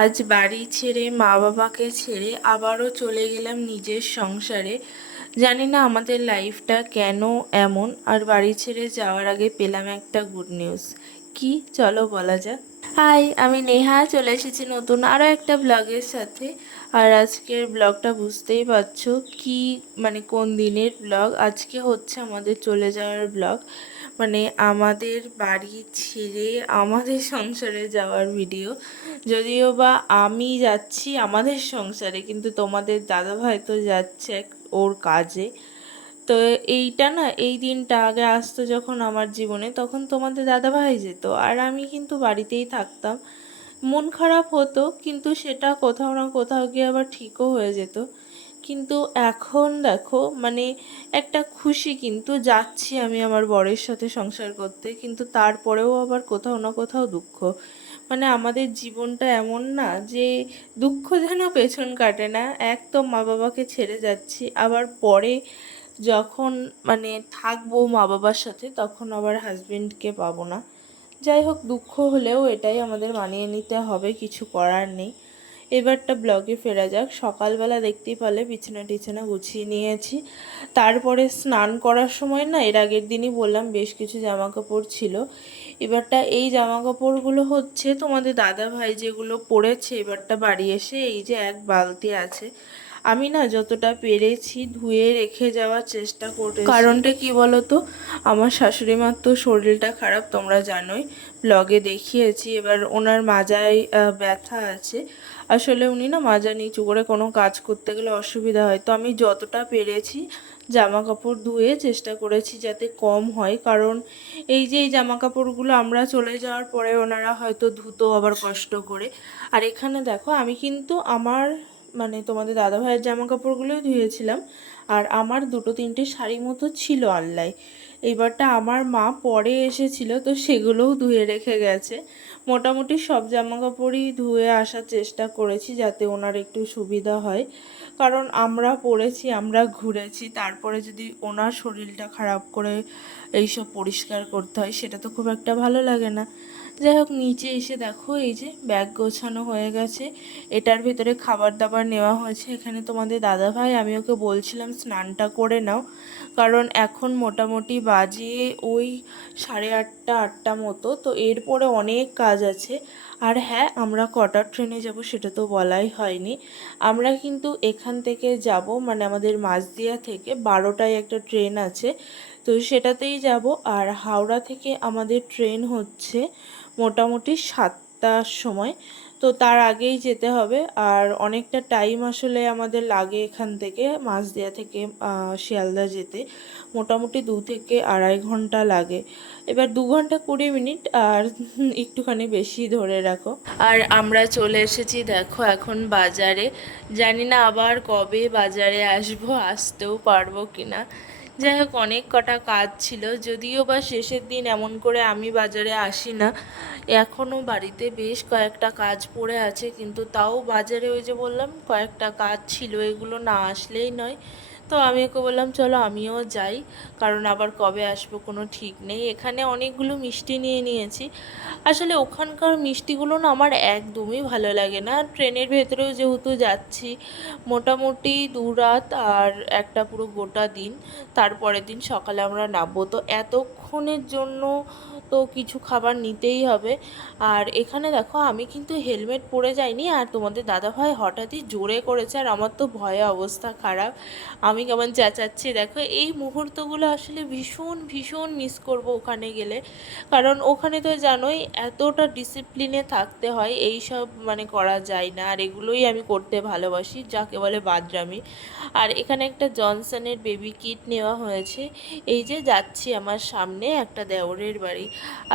আজ বাড়ি ছেড়ে মা বাবাকে ছেড়ে আবারও চলে গেলাম নিজের সংসারে। জানি না আমাদের লাইফটা কেন এমন, আর বাড়ি ছেড়ে যাওয়ার আগে পেলাম একটা গুড নিউজ। কি? চলো বলা যাক। হাই, আমি নেহা, চলে এসেছি নতুন আরও একটা ব্লগের সাথে। আর আজকের ব্লগটা বুঝতেই পারছ কি মানে কোন দিনের ব্লগ? আজকে হচ্ছে আমাদের চলে যাওয়ার ব্লগ। মানে আমাদের বাড়ি ছেড়ে আমাদের সংসারে যাওয়ার ভিডিও যদিও বা আমি যাচ্ছি আমাদের সংসারে, কিন্তু তোমাদের দাদাভাই তো যাচ্ছে ওর কাজে। তো এইটা না, এই দিনটা আগে আসতো যখন আমার জীবনে, তখন তোমাদের দাদাভাই যেত। আর আমি কিন্তু বাড়িতেই থাকতাম। মন খারাপ হতো, কিন্তু সেটা কোথাও না কোথাও গিয়ে আবার ঠিকও হয়ে যেত। কিন্তু এখন দেখো মানে একটা খুশি কিন্তু যাচ্ছি আমি আমার বরের সাথে সংসার করতে, কিন্তু তারপরেও আবার কোথাও না কোথাও দুঃখ। মানে আমাদের জীবনটা এমন না যে দুঃখ যেন পেছন কাটে না, এক তো মা বাবাকে ছেড়ে যাচ্ছি, আবার পরে যখন মানে থাকব মা বাবার সাথে তখন আবার হাজবেন্ডকে পাবো না। যাই হোক, দুঃখ হলেও এটাই আমাদের মানিয়ে নিতে হবে, কিছু করার নেই। এবারটা ব্লগে ফেরা যাক। সকালবেলা দেখতেই পালে বিছানা টিছানা গুছিয়ে নিয়েছি। তারপরে স্নান করার সময় না, এর আগের দিনই বললাম বেশ কিছু জামা কাপড় ছিল। এবারটা এই জামা কাপড়গুলো হচ্ছে তোমাদের দাদা ভাই যেগুলো পরেছে, এবারটা বাড়ি এসে এই যে এক বালতি আছে। আমি না যতটা পেরেছি ধুয়ে রেখে যাওয়ার চেষ্টা করে কারণটা কি বলো তো আমার শাশুড়ি মার তো শরীরটা খারাপ, তোমরা জানোই। ব্লগে দেখিয়েছি, এবার ওনার মাজায় ব্যথা আছে। আসলে উনি না মাজা নিচু করে কোনো কাজ করতে গেলে অসুবিধা হয়। তো আমি যতটা পেরেছি জামা কাপড় ধুয়ে চেষ্টা করেছি যাতে কম হয়। কারণ এই যে এই জামা কাপড়গুলো আমরা চলে যাওয়ার পরে ওনারা হয়তো ধুতো আবার কষ্ট করে। আর এখানে দেখো, আমি কিন্তু আমার মানে তোমাদের দাদা ভাইয়ের জামা কাপড়গুলোই ধুয়েছিলাম। আর আমার দুটো তিনটে শাড়ি মতো ছিল আল্লায়। এইবারটা আমার মা পরে এসেছিল, তো সেগুলোও ধুয়ে রেখে গেছে। মোটামুটি সব জামা কাপড়ই ধুয়ে আসার চেষ্টা করেছি যাতে ওনার একটু সুবিধা হয়। কারণ আমরা পড়েছি আমরা ঘুরেছি, তারপরে যদি ওনার শরীরটা খারাপ করে এইসব পরিষ্কার করতে হয়, সেটা তো খুব একটা ভালো লাগে না। যাই হোক, নিচে এসে দেখো, এই যে ব্যাগ গোছানো হয়ে গেছে। এটার ভিতরে খাবার দাবার নেওয়া হয়েছে। এখানে তোমাদের দাদা ভাই আমি ওকে বলছিলাম, স্নানটা করে নাও। কারণ এখন মোটামুটি বাজে ওই সাড়ে আটটা আটটা মতো। তো এরপরে অনেক কাজ আছে। আর হ্যাঁ আমরা কটার ট্রেনে যাব সেটা তো বলাই হয়নি। আমরা কিন্তু এখান থেকে যাব মানে আমাদের মাঝদিয়া থেকে বারোটায় একটা ট্রেন আছে। তো সেটাতেই যাব। আর হাওড়া থেকে আমাদের ট্রেন হচ্ছে মোটামুটি সাতটার সময়। তো তার আগেই যেতে হবে। আর অনেকটা টাইম আসলে আমাদের লাগে এখান থেকে মাঝদিয়া থেকে শিয়ালদা যেতে। মোটামুটি দু থেকে আড়াই ঘণ্টা লাগে। এবার দু ঘণ্টা কুড়ি মিনিট, আর একটুখানি বেশি ধরে রাখো। আর আমরা চলে এসেছি দেখো এখন বাজারে। জানি না আবার কবে বাজারে আসব, আসতেও পারব কিনা। যাই হোক, অনেক কটা কাজ ছিল। যদিও বা শেষের দিন এমন করে আমি বাজারে আসি না এখনও বাড়িতে বেশ কয়েকটা কাজ পড়ে আছে, কিন্তু তাও বাজারে ওই যে বললাম, কয়েকটা কাজ ছিল। এগুলো না আসলেই নয়। তো আমি ওকে বললাম, চলো আমিও যাই, কারণ আবার কবে আসব কোনো ঠিক নেই। এখানে অনেকগুলো মিষ্টি নিয়ে নিয়েছি। আসলে ওখানকার মিষ্টিগুলো না আমার একদমই ভালো লাগে না। ট্রেনের ভেতরেও যেহেতু যাচ্ছি, মোটামুটি দু রাত আর একটা পুরো গোটা দিন, তারপরের দিন সকালে আমরা নামবো। তো এতক্ষণের জন্য তো কিছু খাবার নিতেই হবে। আর এখানে দেখো, আমি কিন্তু হেলমেট পরে যাইনি, আর তোমাদের দাদাভাই হঠাৎই জোরে করেছে, আর আমার তো ভয়ে অবস্থা খারাপ। আমি কেমন চেঁচাচ্ছি, দেখো, এই মুহূর্তগুলো আসলে ভীষণ ভীষণ মিস করব ওখানে গেলে। কারণ ওখানে তো জানোই, এতটা ডিসিপ্লিনে থাকতে হয়, এই সব মানে করা যায় না, আর এগুলোই আমি করতে ভালোবাসি, যাকে বলে বাদরামি। আর এখানে একটা জনসনের বেবি কিট নেওয়া হয়েছে। এই যে যাচ্ছি আমার সামনে একটা দেওরের বাড়ি।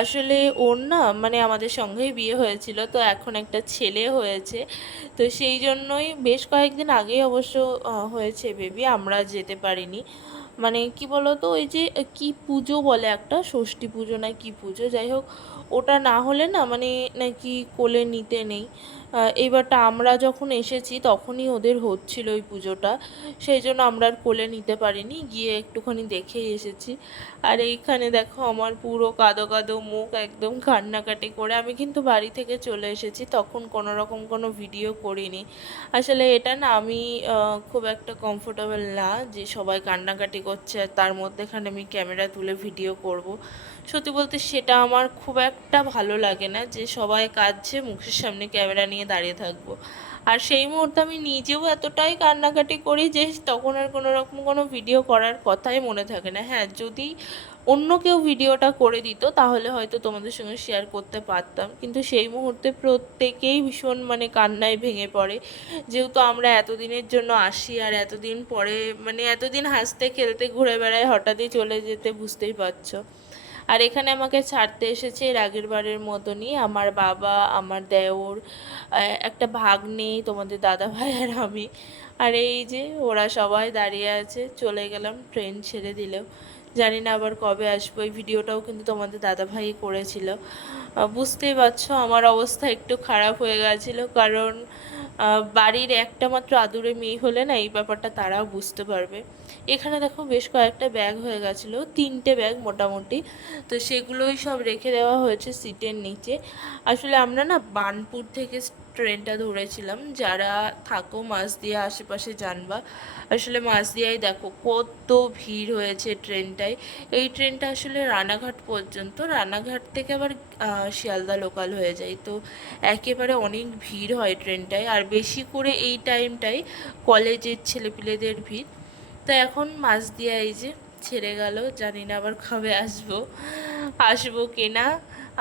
আসলে ওর না মানে আমাদের সঙ্গেই বিয়ে হয়েছিল, তো এখন একটা ছেলে হয়েছে। তো সেই জন্যই বেশ কয়েকদিন আগেই অবশ্য হয়েছে বেবি আমরা যেতে পারিনি। মানে কি বলতো, ওই যে কি পুজো বলে একটা, ষষ্ঠী পুজো না কি পুজো, যাই হোক, ওটা না হলে না মানে নাকি কোলে নিতে নেই। এইবারটা আমরা যখন এসেছি তখনই ওদের হচ্ছিল ওই পুজোটা। সেই জন্য আমরা আর কোলে নিতে পারিনি, গিয়ে একটুখানি দেখেই এসেছি। আর এইখানে দেখো আমার পুরো কাদো কাদো মুখ একদম কান্নাকাটি করে আমি কিন্তু বাড়ি থেকে চলে এসেছি, তখন কোনো রকম কোনো ভিডিও করিনি। আসলে এটা না আমি খুব একটা কমফোর্টেবল না যে সবাই কান্নাকাটি করছে আর তার মধ্যেখানে আমি ক্যামেরা তুলে ভিডিও করব। সত্যি বলতে সেটা আমার খুব একটা ভালো লাগে না যে সবাই কাঁদছে, মুখের সামনে ক্যামেরা নিয়ে দাঁড়িয়ে থাকব। আর সেই মুহূর্তে আমি নিজেও এতটাই কান্নাকাটি করি যে তখন আর কোনো রকম কোনো ভিডিও করার কথাই মনে থাকে না। হ্যাঁ যদি অন্য কেউ ভিডিওটা করে দিত তাহলে হয়তো তোমাদের সঙ্গে শেয়ার করতে পারতাম। কিন্তু সেই মুহূর্তে প্রত্যেকেই ভীষণ মানে কান্নায় ভেঙে পড়ে। যেহেতু আমরা এতদিনের জন্য আসি আর এতদিন পরে মানে এতদিন হাসতে খেলতে ঘুরে বেড়াই হঠাৎই চলে যেতে বুঝতেই পারছ। আর এখানে আমাকে ছাড়তে এসেছে এর আগের বারের মতনই আমার বাবা, আমার দেওর একটা ভাগ্নে, তোমাদের দাদা ভাই আর আমি। আর এই যে ওরা সবাই দাঁড়িয়ে আছে, চলে গেলাম ট্রেন ছেড়ে দিলেও। জানি না আবার কবে আসব, এই ভিডিওটাও কিন্তু তোমাদের দাদা ভাই করেছিল। বুঝতেই পারছ আমার অবস্থা একটু খারাপ হয়ে গেছিল, কারণ বাড়ির একটা মাত্র আদুরে মেয়ে হলে না এই ব্যাপারটা তারাও বুঝতে পারবে। এখানে দেখো বেশ কয়েকটা ব্যাগ হয়ে গেছিল, তিনটে ব্যাগ মোটামুটি। তো সেগুলোই সব রেখে দেওয়া হয়েছে সিটের নিচে। আসলে আমরা না বানপুর থেকে ট্রেনটা ধরেছিলাম, যারা থাকো মাঝদিয়া আশেপাশে জানবা। আসলে মাঝদিয়ায় দেখো কত ভিড় হয়েছে ট্রেনটায়। এই ট্রেনটা আসলে রানাঘাট পর্যন্ত, রানাঘাট থেকে আবার শিয়ালদা লোকাল হয়ে যায়। তো একেবারে অনেক ভিড় হয় ট্রেনটায়, আর বেশি করে এই টাইমটায় কলেজের ছেলেপিলেদের ভিড়। তো এখন মাছ দিয়ে এই যে ছেড়ে গেল, জানি না আবার কবে আসব আসব কিনা।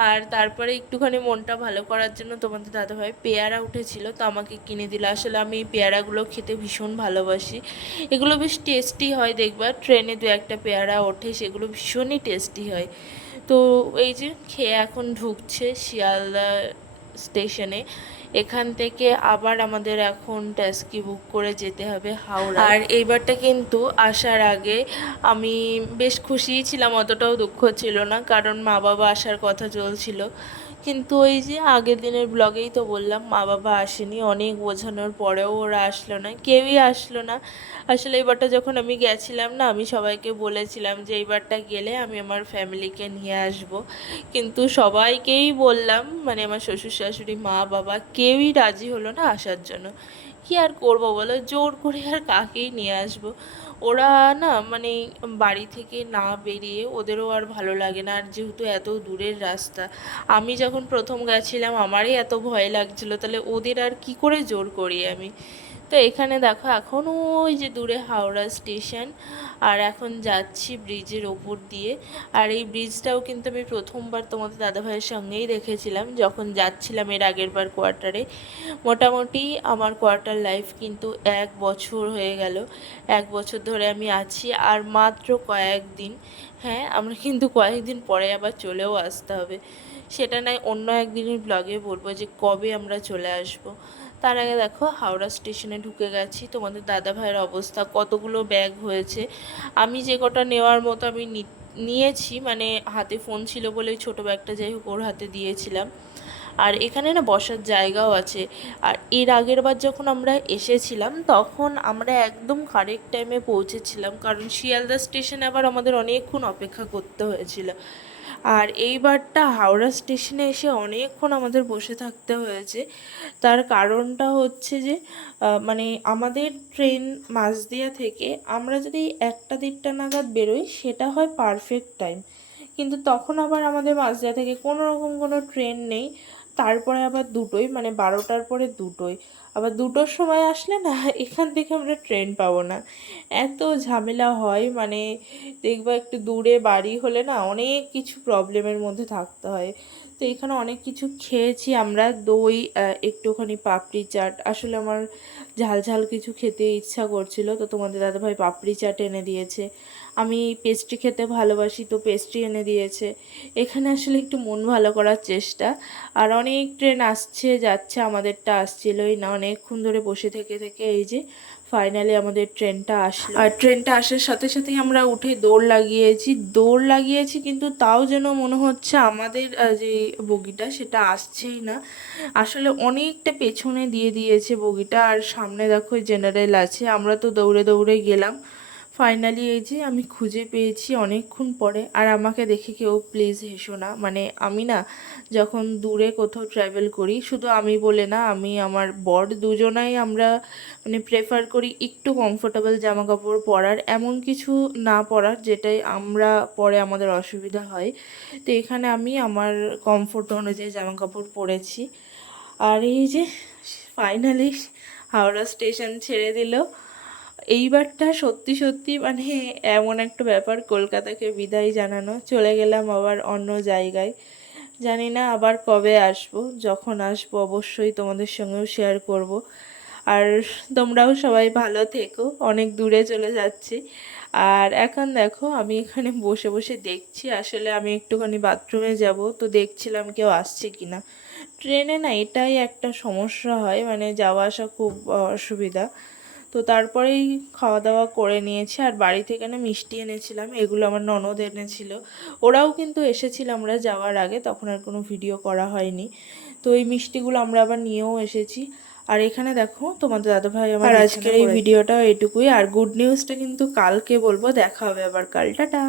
আর তারপরে একটুখানি মনটা ভালো করার জন্য তোমাদের দাদাভাই পেয়ারা উঠেছিল, তো আমাকে কিনে দিল। আসলে আমি এই পেয়ারাগুলো খেতে ভীষণ ভালোবাসি। এগুলো বেশ টেস্টি হয় দেখবা, ট্রেনে দু একটা পেয়ারা ওঠে, সেগুলো ভীষণই টেস্টি হয়। তো এই যে খেয়ে এখন ঢুকছে, শিয়ালদা স্টেশনে। এখান থেকে আবার আমাদের এখন ট্যাক্সি বুক করে যেতে হবে হাওড়া আর এইবারটা কিন্তু আসার আগে আমি বেশ খুশিই ছিলাম, অতটাও দুঃখ ছিল না, কারণ মা বাবা আসার কথা চলছিল। কিন্তু ওই যে আগের দিনের ব্লগেই তো বললাম, মা বাবা আসেনি, অনেক বোঝানোর পরেও ওরা আসলো না, কেউই আসলো না। আসলে এবারটা যখন আমি গেছিলাম না, আমি সবাইকে বলেছিলাম যে এইবারটা গেলে আমি আমার ফ্যামিলিকে নিয়ে আসব। কিন্তু সবাইকেই বললাম মানে আমার শ্বশুর শাশুড়ি, মা বাবা, কেউই রাজি হলো না আসার জন্য। কি আর করব বলো? জোর করে আর কাকেই নিয়ে আসব? ওরা না মানে বাড়ি থেকে না বেরিয়ে ওদেরও আর ভালো লাগে না। আর যেহেতু এত দূরের রাস্তা, আমি যখন প্রথম গেছিলাম, আমারই এত ভয় লাগছিল। তাহলে ওদের আর কি করে জোর করি আমি? তো এখানে দেখো, এখন ওই যে দূরে হাওড়া স্টেশন, আর এখন যাচ্ছি ব্রিজের ওপর দিয়ে। আর এই ব্রিজটাও কিন্তু আমি প্রথমবার তোমাদের দাদাভাইয়ের সঙ্গেই দেখেছিলাম, যখন যাচ্ছিলাম এর আগের বার কোয়ার্টারে মোটামুটি আমার কোয়ার্টার লাইফ কিন্তু এক বছর হয়ে গেল। এক বছর ধরে আমি আছি, আর মাত্র কয়েকদিন। হ্যাঁ আমরা কিন্তু কয়েকদিন পরে আবার চলেও আসতে হবে। সেটা নয়, অন্য একদিনের ব্লগে বলব যে কবে আমরা চলে আসব। তার আগে দেখো হাওড়া স্টেশনে ঢুকে গেছি। তোমাদের দাদা ভাইয়ের অবস্থা, কতগুলো ব্যাগ হয়েছে। আমি যে কটা নেওয়ার মতো আমি নিয়েছি মানে হাতে ফোন ছিল বলে ছোট ব্যাগটা যাই হোক ওর হাতে দিয়েছিলাম। আর এখানে না বসার জায়গাও আছে। আর এর আগের বার যখন আমরা এসেছিলাম, তখন আমরা একদম কারেক্ট টাইমে পৌঁছেছিলাম, কারণ শিয়ালদা স্টেশনে আবার আমাদের অনেকক্ষণ অপেক্ষা করতে হয়েছিল। আর এইবারটা হাওড়া স্টেশনে এসে অনেকক্ষণ আমাদের বসে থাকতে হয়েছে। তার কারণটা হচ্ছে যে মানে আমাদের ট্রেন মাঝদিয়া থেকে আমরা যদি একটা দেড়টা নাগাদ বেরোই, সেটা হয় পারফেক্ট টাইম কিন্তু তখন আবার আমাদের মাঝদিয়া থেকে কোনো রকম কোনো ট্রেন নেই। তারপরে আবার দুটোই মানে বারোটার পরে দুটোই। আবার দুটোর সময় আসলে না, এখান থেকে আমরা ট্রেন পাবো না। এত ঝামেলা হয় মানে দেখবা একটু দূরে বাড়ি হলে না অনেক কিছু প্রবলেমের মধ্যে থাকতে হয়। তো এখানে অনেক কিছু খেয়েছি, আমরা দই একটুখানি পাপড়ি চাট। আসলে আমার ঝাল ঝাল কিছু খেতে ইচ্ছা করছিল, তো তোমাদের দাদাভাই পাপড়ি চাট এনে দিয়েছে। আমি পেস্ট্রি খেতে ভালোবাসি তো পেস্ট্রি এনে দিয়েছে। এখানে আসলে একটু মন ভালো করার চেষ্টা। আর অনেক ট্রেন আসছে, যাচ্ছে, আমাদেরটা আসছিলই না। অনেকক্ষণ ধরে বসে থেকে থেকে এই যে ফাইনালি আমাদের ট্রেনটা আসলো। আর ট্রেনটা আসার সাথে সাথেই আমরা উঠে দৌড় লাগিয়েছি। দৌড় লাগিয়েছি কিন্তু তাও যেন মনে হচ্ছে আমাদের যে বগিটা সেটা আসছেই না। আসলে অনেকটা পেছনে দিয়ে দিয়েছে বগিটা। আর সামনে দেখো জেনারেল আছে। আমরা তো দৌড়ে দৌড়ে গেলাম। ফাইনালি এই যে আমি খুঁজে পেয়েছি অনেকক্ষণ পরে, আর আমাকে দেখে কেউ প্লিজ হেসো না। মানে আমি না, যখন দূরে কোথাও ট্রাভেল করি, শুধু আমি বলে না, আমি আমার বর দুজনাই আমরা মানে প্রেফার করি একটু কমফোর্টেবল জামা কাপড় পরার, এমন কিছু না পরার, যেটাই আমরা পরে আমাদের অসুবিধা হয়। তো এখানে আমি আমার কমফোর্ট অনুযায়ী জামা কাপড় পরেছি। আর এই যে ফাইনালি হাওড়া স্টেশন ছেড়ে দিল। এইবারটা সত্যি সত্যি মানে এমন একটা ব্যাপার, কলকাতাকে বিদায় জানানো। চলে গেলাম আবার অন্য জায়গায়। জানি না আবার কবে আসব, যখন আসব অবশ্যই তোমাদের সঙ্গেও শেয়ার করব। আর তোমরাও সবাই ভালো থেকো, অনেক দূরে চলে যাচ্ছি। আর এখন দেখো, আমি এখানে বসে বসে দেখছি, আসলে আমি একটুখানি বাথরুমে যাব, তো দেখছিলাম কেউ আসছে কি না ট্রেনে না এটাই একটা সমস্যা হয় মানে যাওয়া আসা খুব অসুবিধা। তো তারপরেই খাওয়া দাওয়া করে নিয়েছি আর বাড়ি থেকে না মিষ্টি এনেছিলাম এগুলো আমার ননদ এনেছিল। ওরাও কিন্তু এসেছিল আমরা যাওয়ার আগে তখন আর কোনো ভিডিও করা হয়নি। তো এই মিষ্টিগুলো আমরা আবার নিয়েও এসেছি। আর এখানে দেখো তোমাদের দাদাভাই আমার আজকের এই ভিডিওটা এটুকুই। আর গুড নিউজটা কিন্তু কালকে বলব দেখা হবে আবার কাল। টাটা!